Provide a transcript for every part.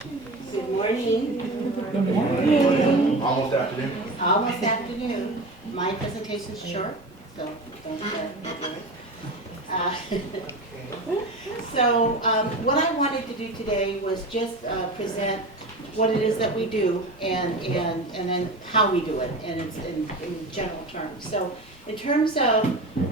Good morning. Good morning. Almost afternoon. Almost afternoon. My presentation's short, so don't worry. Uh, what I wanted to do today was just present what it is that we do and then how we do it, and it's in general terms. So in terms of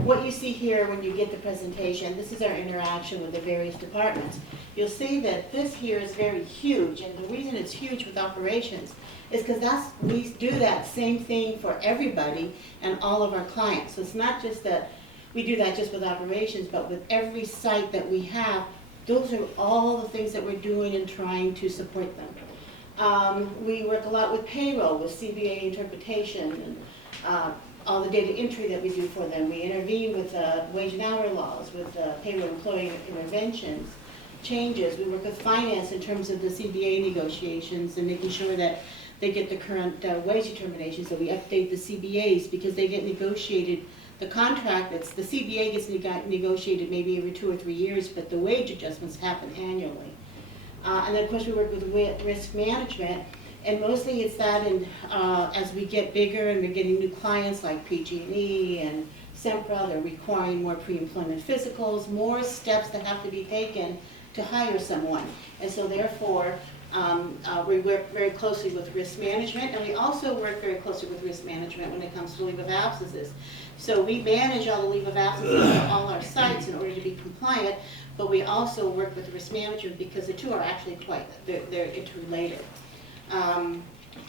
what you see here when you get the presentation, this is our interaction with the various departments. You'll see that this here is very huge, and the reason it's huge with operations is because we do that same thing for everybody and all of our clients. So it's not just that we do that just with operations, but with every site that we have, those are all the things that we're doing and trying to support them. We work a lot with payroll, with CBA interpretation, and all the data entry that we do for them. We intervene with wage and hour laws, with payroll employee interventions, changes. We work with finance in terms of the CBA negotiations and making sure that they get the current wage determinations, that we update the CBAs because they get negotiated. The contract, the CBA gets negotiated maybe every 2 or 3 years, but the wage adjustments happen annually. And then of course we work with risk management, and mostly it's that, and as we get bigger and we're getting new clients like PG&E and Sempra, they're requiring more pre-employment physicals, more steps that have to be taken to hire someone. And so therefore, we work very closely with risk management, and we also work very closely with risk management when it comes to leave of absences. So we manage all the leave of absences for all our sites in order to be compliant, but we also work with risk management because the two are actually they're interrelated.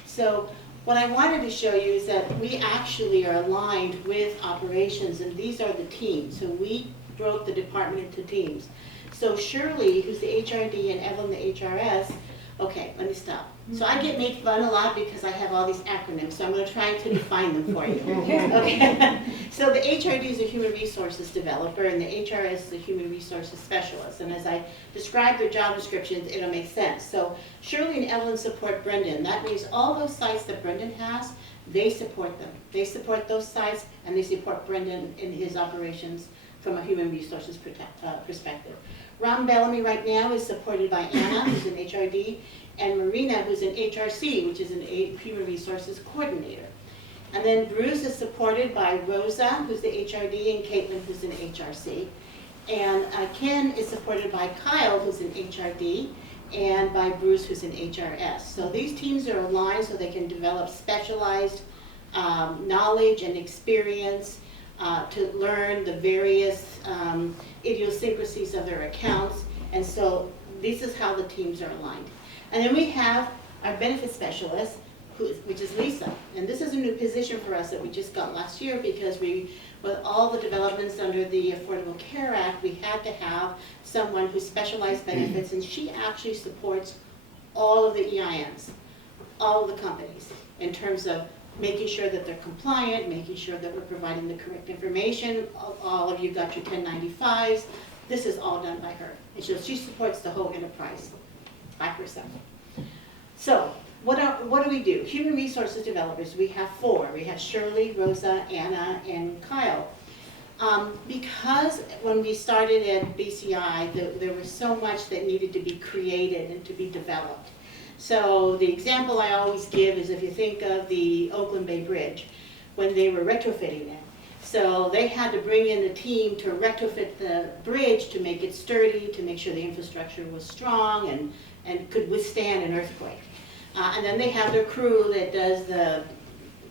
So what I wanted to show you is that we actually are aligned with operations, and these are the teams. So we broke the department into teams. So Shirley, who's the HRD, and Evelyn, the HRS, okay, let me stop. So I get made fun a lot because I have all these acronyms, so I'm going to try to define them for you. Okay. So the HRD is a human resources developer, and the HRS is a human resources specialist. And as I describe their job descriptions, it'll make sense. So Shirley and Evelyn support Brendan. That means all those sites that Brendan has, they support them. They support those sites, and they support Brendan in his operations from a human resources perspective. Ron Bellamy right now is supported by Anna, who's an HRD, and Marina, who's an HRC, which is a human resources coordinator. And then Bruce is supported by Rosa, who's the HRD, and Caitlin, who's an HRC. And Ken is supported by Kyle, who's an HRD, and by Bruce, who's an HRS. So these teams are aligned so they can develop specialized knowledge and experience to learn the various idiosyncrasies of their accounts. And so this is how the teams are aligned. And then we have our benefit specialist, which is Lisa. And this is a new position for us that we just got last year because with all the developments under the Affordable Care Act, we had to have someone who specialized benefits, and she actually supports all of the EINs, all of the companies, in terms of making sure that they're compliant, making sure that we're providing the correct information. All of you got your 1095s. This is all done by her. And so she supports the whole enterprise by herself. So what do we do? Human resources developers, we have 4. We have Shirley, Rosa, Anna, and Kyle. Because when we started at BCI, there was so much that needed to be created and to be developed. So the example I always give is if you think of the Oakland Bay Bridge, when they were retrofitting it. So they had to bring in a team to retrofit the bridge to make it sturdy, to make sure the infrastructure was strong and could withstand an earthquake. And then they have their crew that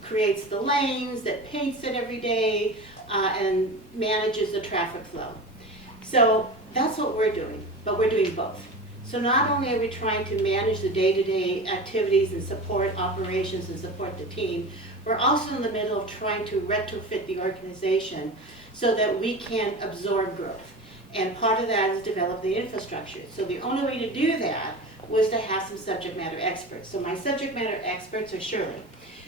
creates the lanes, that paints it every day, and manages the traffic flow. So that's what we're doing, but we're doing both. So not only are we trying to manage the day-to-day activities and support operations and support the team, we're also in the middle of trying to retrofit the organization so that we can absorb growth. And part of that is develop the infrastructure. So the only way to do that was to have some subject matter experts. So my subject matter experts are Shirley.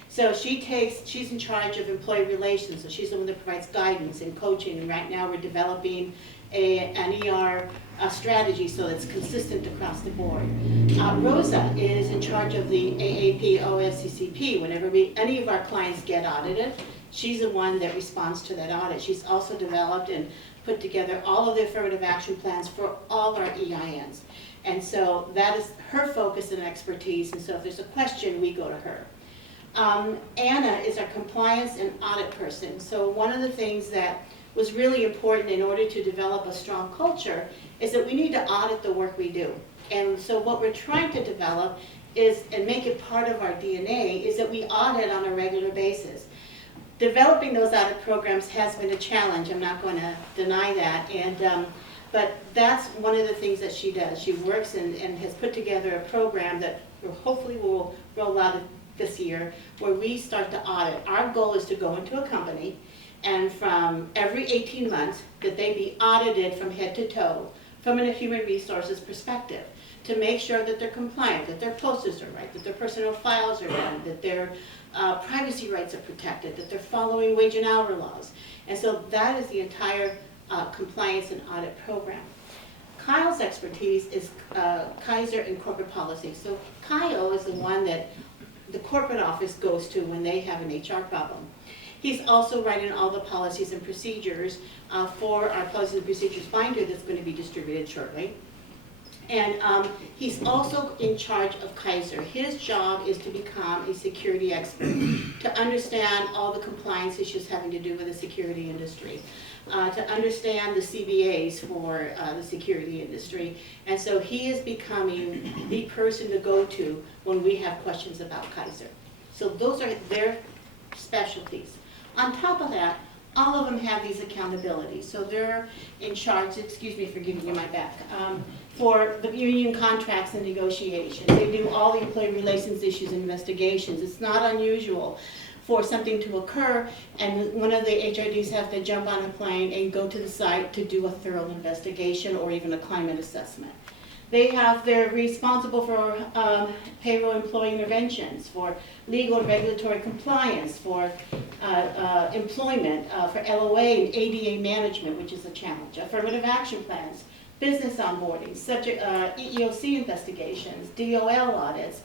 So she's in charge of employee relations, so she's the one that provides guidance and coaching, and right now we're developing an ER strategy so it's consistent across the board. Rosa is in charge of the AAP OSCCP. Whenever any of our clients get audited, she's the one that responds to that audit. She's also developed and put together all of the affirmative action plans for all our EINs. And so that is her focus and expertise, and so if there's a question, we go to her. Anna is our compliance and audit person. So one of the things that was really important in order to develop a strong culture is that we need to audit the work we do. And so what we're trying to develop is, and make it part of our DNA, is that we audit on a regular basis. Developing those audit programs has been a challenge, I'm not going to deny that, but that's one of the things that she does. She works and has put together a program that hopefully will roll out this year, where we start to audit. Our goal is to go into a company, and from every 18 months, that they be audited from head to toe, from a human resources perspective, to make sure that they're compliant, that their posters are right, that their personal files are done, that their privacy rights are protected, that they're following wage and hour laws. And so that is the entire compliance and audit program. Kyle's expertise is Kaiser and corporate policy. So Kyle is the one that the corporate office goes to when they have an HR problem. He's also writing all the policies and procedures for our policies and procedures binder that's going to be distributed shortly. And he's also in charge of Kaiser. His job is to become a security expert, to understand all the compliance issues having to do with the security industry, to understand the CBAs for the security industry. And so he is becoming the person to go to when we have questions about Kaiser. So those are their specialties. On top of that, all of them have these accountabilities. So they're in charge, excuse me for giving you my back, for the union contracts and negotiations. They do all the employee relations issues and investigations. It's not unusual for something to occur and one of the HRDs have to jump on a plane and go to the site to do a thorough investigation or even a climate assessment. They're responsible for payroll employee interventions, for legal and regulatory compliance, for employment, for LOA and ADA management, which is a challenge, affirmative action plans, business onboarding, subject EEOC investigations, DOL audits,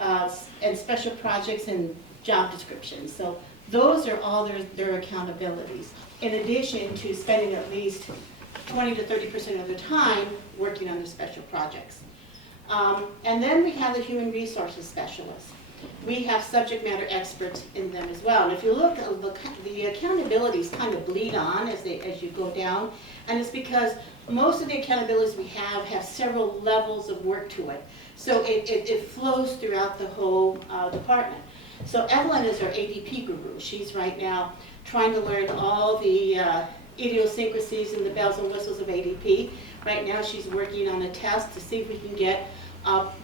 and special projects and job descriptions. So those are all their accountabilities, in addition to spending at least 20 to 30% of their time working on their special projects. And then we have the human resources specialists. We have subject matter experts in them as well. And if you look, the accountabilities kind of bleed on as you go down, and it's because most of the accountabilities we have several levels of work to it. So it flows throughout the whole department. So Evelyn is our ADP guru. She's right now trying to learn all the idiosyncrasies and the bells and whistles of ADP. Right now she's working on a test to see if we can get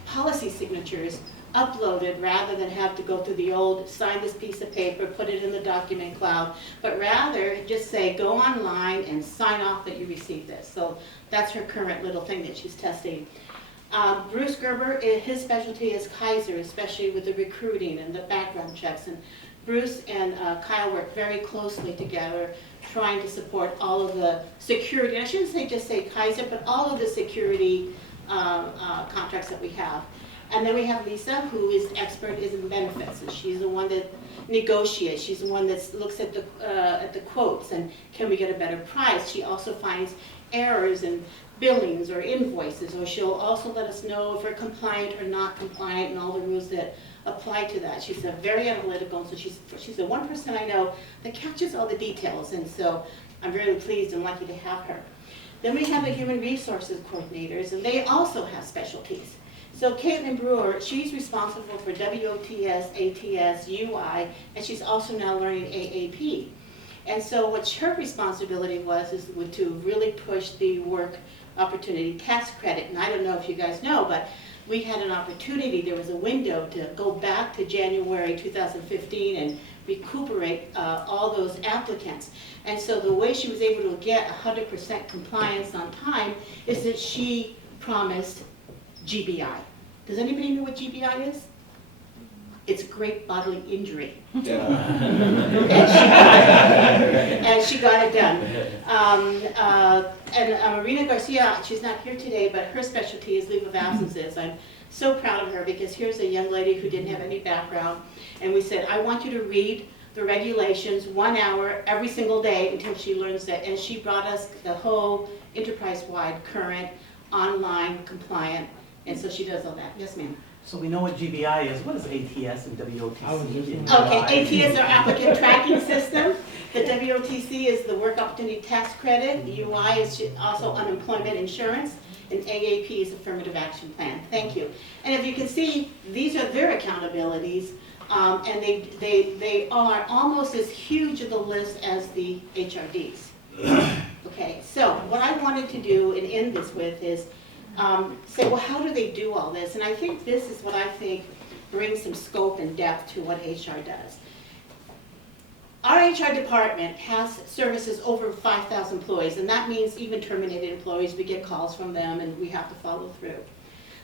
policy signatures uploaded rather than have to go through the old sign this piece of paper, put it in the document cloud, but rather just say go online and sign off that you received this. So that's her current little thing that she's testing. Bruce Gerber, his specialty is Kaiser, especially with the recruiting and the background checks. And Bruce and Kyle work very closely together, trying to support all of the security, and I shouldn't just say Kaiser, but all of the security contracts that we have. And then we have Lisa, who is expert in benefits, and she's the one that negotiates. She's the one that looks at the quotes and can we get a better price. She also finds errors in billings or invoices, or she'll also let us know if we're compliant or not compliant and all the rules that apply to that. She's very analytical, so she's the one person I know that catches all the details, and so I'm very pleased and lucky to have her. Then we have the human resources coordinators, and they also have specialties. So Caitlin Brewer, she's responsible for WOTS, ATS, UI, and she's also now learning AAP. And so what her responsibility was is to really push the work opportunity tax credit. And I don't know if you guys know, but we had an opportunity, there was a window to go back to January 2015 and recuperate all those applicants. And so the way she was able to get 100% compliance on time is that she promised GBI. Does anybody know what GBI is? It's great bodily injury. Yeah. And she got it done. And Marina Garcia, she's not here today, but her specialty is leave of absences. I'm so proud of her because here's a young lady who didn't have any background, and we said, I want you to read the regulations 1 hour every single day until she learns that. And she brought us the whole enterprise-wide, current, online, compliant And so she does all that. Yes, ma'am. So we know what GBI is. What is ATS and WOTC? Okay, ATS, our applicant tracking system. The WOTC is the Work Opportunity Tax Credit. The UI is also unemployment insurance. And AAP is Affirmative Action Plan. Thank you. And if you can see, these are their accountabilities, and they are almost as huge of the list as the HRDs. Okay, so what I wanted to do and end this with is say, well, how do they do all this? And I think this is what I think brings some scope and depth to what HR does. Our HR department has services over 5,000 employees, and that means even terminated employees, we get calls from them and we have to follow through.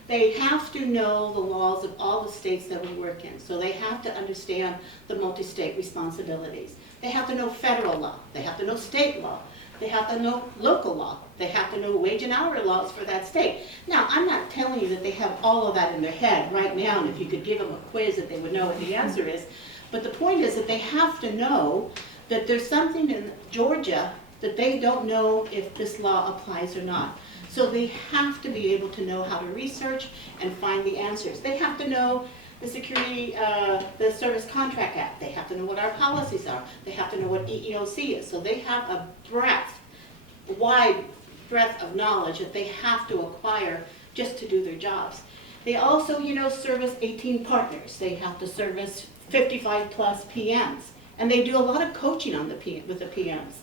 They have to know the laws of all the states that we work in, so they have to understand the multi-state responsibilities. They have to know federal law, they have to know state law, they have to know local law, they have to know wage and hour laws for that state. Now, I'm not telling you that they have all of that in their head right now, and if you could give them a quiz that they would know what the answer is. But the point is that they have to know that there's something in Georgia that they don't know if this law applies or not. So they have to be able to know how to research and find the answers. They have to know the the Service Contract Act. They have to know what our policies are. They have to know what EEOC is. So they have a wide breadth of knowledge that they have to acquire just to do their jobs. They also, service 18 partners. They have to service 55 plus PMs, and they do a lot of coaching on with the PMs.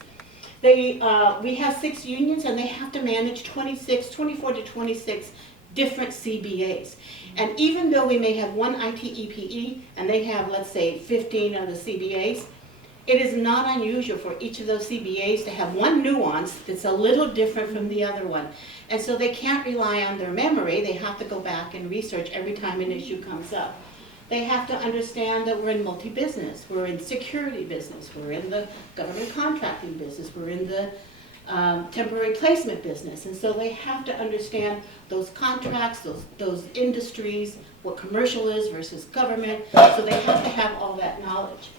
We have 6 unions, and they have to manage 24 to 26 different CBAs. And even though we may have one ITEPE, and they have, let's say, 15 of the CBAs, it is not unusual for each of those CBAs to have one nuance that's a little different from the other one. And so they can't rely on their memory. They have to go back and research every time an issue comes up. They have to understand that we're in multi-business, we're in security business, we're in the government contracting business, we're in the temporary placement business. And so they have to understand those contracts, those industries, what commercial is versus government. So they have to have all that knowledge.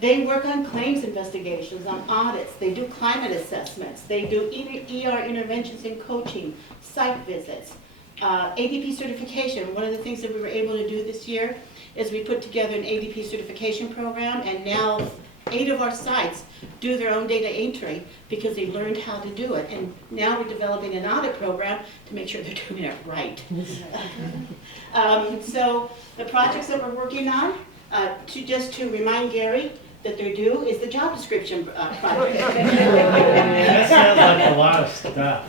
They work on claims investigations, on audits, they do climate assessments, they do ER interventions and coaching, site visits, ADP certification. One of the things that we were able to do this year is we put together an ADP certification program, and now 8 of our sites do their own data entry because they learned how to do it. And now we're developing an audit program to make sure they're doing it right. So the projects that we're working on, just to remind Gary that they're due, is the job description project. That sounds like a lot of stuff.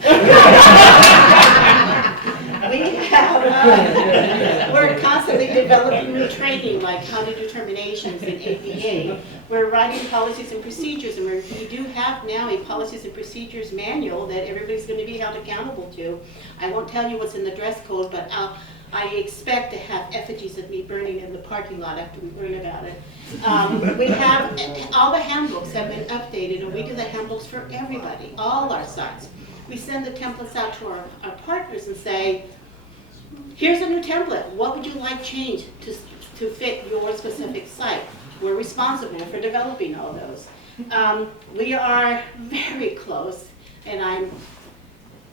We're constantly developing new training, like how to do terminations in ABA. We're writing policies and procedures, and we do have now a policies and procedures manual that everybody's going to be held accountable to. I won't tell you what's in the dress code, but I expect to have effigies of me burning in the parking lot after we learn about it. We have, all the handbooks have been updated, and we do the handbooks for everybody, all our sites. We send the templates out to our partners and say, here's a new template. What would you like changed to fit your specific site? We're responsible for developing all those. We are very close, and I'm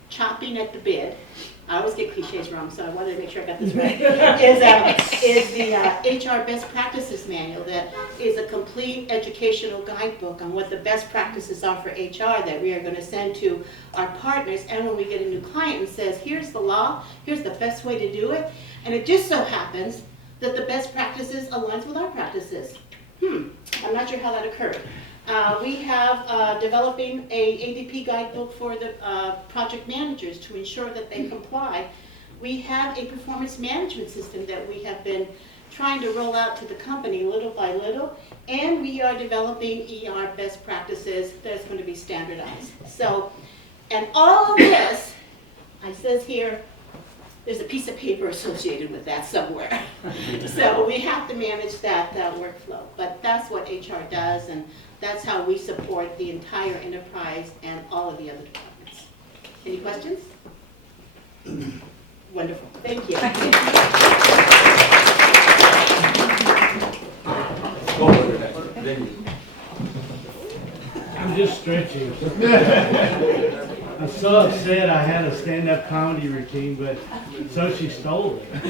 chopping at the bit. I always get cliches wrong, so I wanted to make sure I got this right. Is the HR Best Practices Manual that is a complete educational guidebook on what the best practices are for HR that we are going to send to our partners. And when we get a new client and says, here's the law, here's the best way to do it, and it just so happens that the best practices aligns with our practices. I'm not sure how that occurred. We have developing a ADP guidebook for the project managers to ensure that they comply. We have a performance management system that we have been trying to roll out to the company little by little, and we are developing ER best practices that's going to be standardized. So, and all of this, I says here, there's a piece of paper associated with that somewhere. So we have to manage that workflow. But that's what HR does, and that's how we support the entire enterprise and all of the other departments. Any questions? Wonderful. Thank you. I'm just stretching. I'm so upset I had a stand-up comedy routine, but so she stole it.